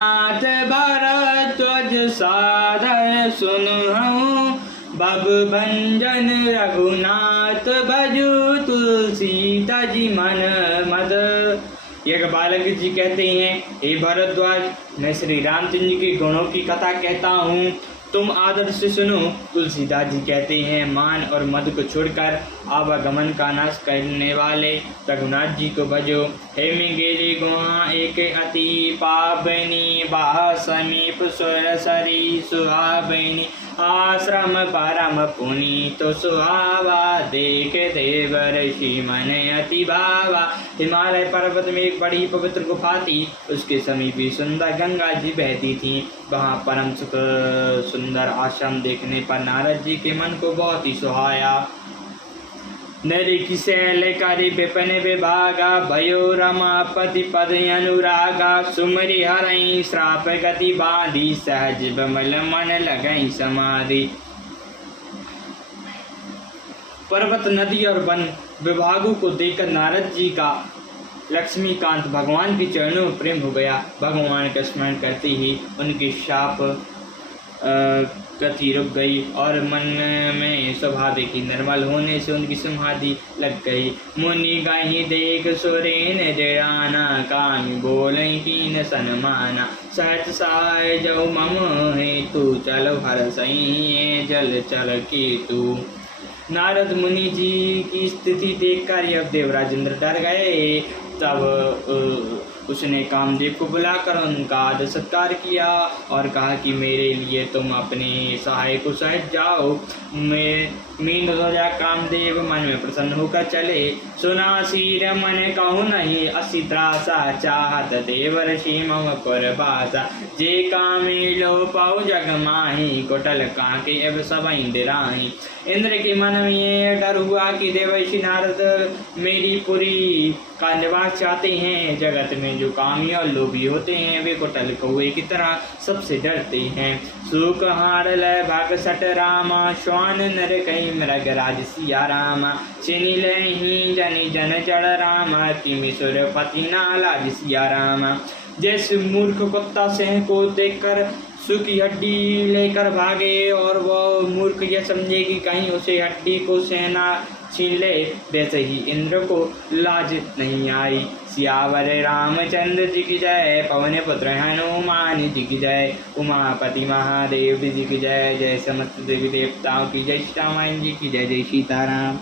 नाथ भरद्वाज सादर सुनहु बब भंजन रघुनाथ भजु तुलसीदास जी मन मद। एक बालक जी कहते हैं, हे भरद्वाज, मैं श्री रामचंद्र जी के गुणों की कथा कहता हूँ, तुम आदर से सुनो। तुलसीदास जी कहते हैं, मान और मद को छोड़कर आवागमन का नाश करने वाले रघुनाथ जी को भजो। हे मिगिरी गुहा एक अति पावनी, बाह समीप सुर सरी सुहावनी, आश्रम परम पुनीत तो सुहावा, देख देव ऋषि मन अति भावा। हिमालय पर्वत में एक बड़ी पवित्र गुफा थी, उसके समीप ही सुंदर गंगा जी बहती थी। वहाँ परम सुंदर आश्रम देखने पर नारद जी के मन को बहुत ही सुहाया। नरी शैल करि विपिन विभागा, भयो रमापति पद अनुरागा, सुमरि हरई श्राप गति बाधी, सहज बमल मन लगई समाधि। पर्वत, नदी और वन विभागों को देखकर नारद जी का लक्ष्मीकांत भगवान के चरणों में प्रेम हो गया। भगवान का स्मरण करते ही उनकी शाप गति रुक गई और मन में स्वाभाविक ही निर्मल होने से उनकी समाधि लग गई। मुनि गाही देख सुरेन जयाना, कामी बोलें कीन सनमाना, सहज साय जो मम है तू, चल हर सही जल चल के तू। नारद मुनि जी की स्थिति देखकर जब देवराज इंद्र डर गए, तब उसने कामदेव को बुलाकर उनका आदर सत्कार किया और कहा कि मेरे लिए तुम अपने सहाय को सहित जाओ। मीन ध्वजा कामदेव मन में प्रसन्न होकर चले। सुना शीर मन कहूँ नहीं, असी त्रासा चाहत देव ऋषि मम पुरवासा, जे कामे लो पाऊ जग माही, कुटल काके अब सब इंदिराही। इंद्र के मन में ये डर हुआ कि देवर्षि नारद मेरी पुरी का निवास चाहते हैं। जगत में जो कामी और लोभी होते हैं वे कुटल कौए की तरह सबसे डरते हैं। सुख हार लय भाग सट रामा, श्वान नर कई मृग राज सिया रामा, चिनी लही जनि जन जड़ रामा, तिमि सुरपति नाला सिया रामा। जैसे मूर्ख कुत्ता सिंह को देखकर सूखी हड्डी लेकर भागे और वो मूर्ख यह समझे कि कहीं उसे हड्डी को सेना छीन ले, वैसे ही इंद्र को लाज नहीं आई। सियावर रामचंद्र जी की जय, पवन पुत्र हनुमान जी की जय, उमापति महादेव जी की जय, जय समस्त देवी देवताओं की जय, श्री रामायण जी की जय, जय सीताराम।